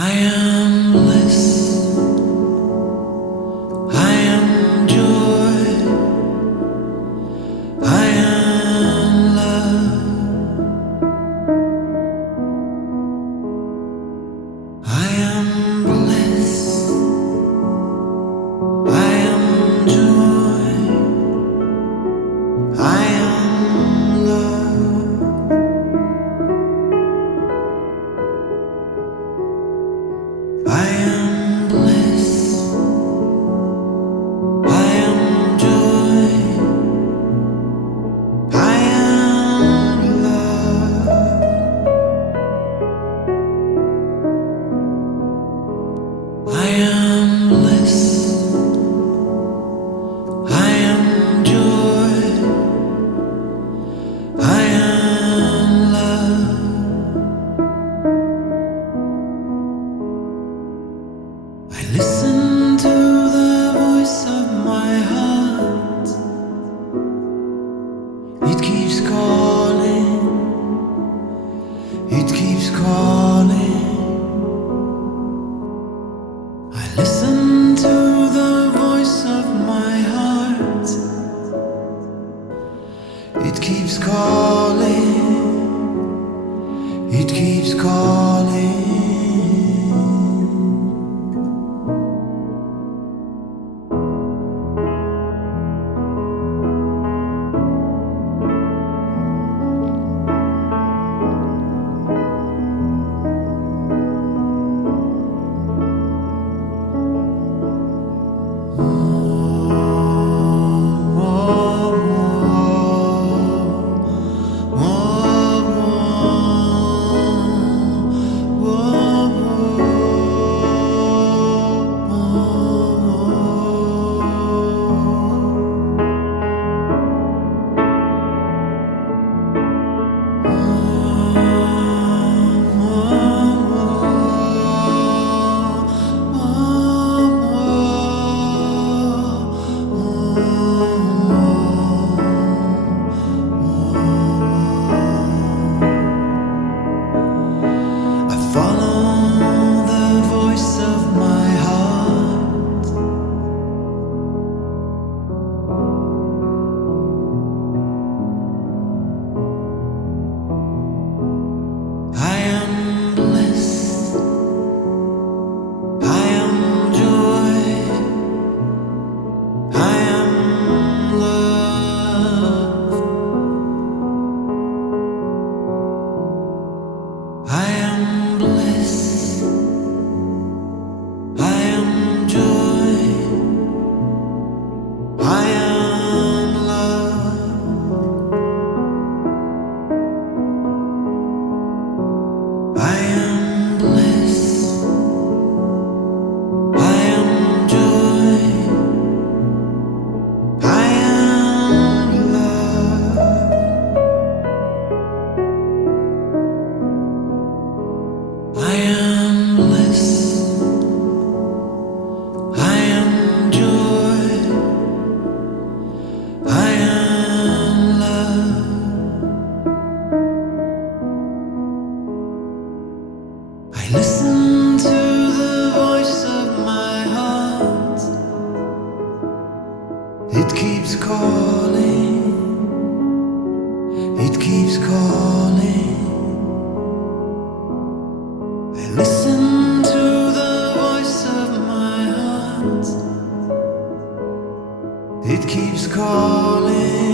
I am bliss, I am joy, I am love, I am bliss, I am joy, I am love, I am bliss, I am joy, I am love, I am bliss, I am joy, I am love. I listen to the voice of my heart. It keeps calling, it keeps calling. I listen to the voice of my heart. It keeps calling, it keeps calling. Follow the voice of my heart. I am bliss, I am joy, I am love, I am bliss, I am joy, I am love, I am bliss, I am joy, I am love, I am bliss, I am joy, I am love. I listen to the voice of my heart. It keeps calling, it keeps calling. I listen to the voice of my heart. It keeps calling.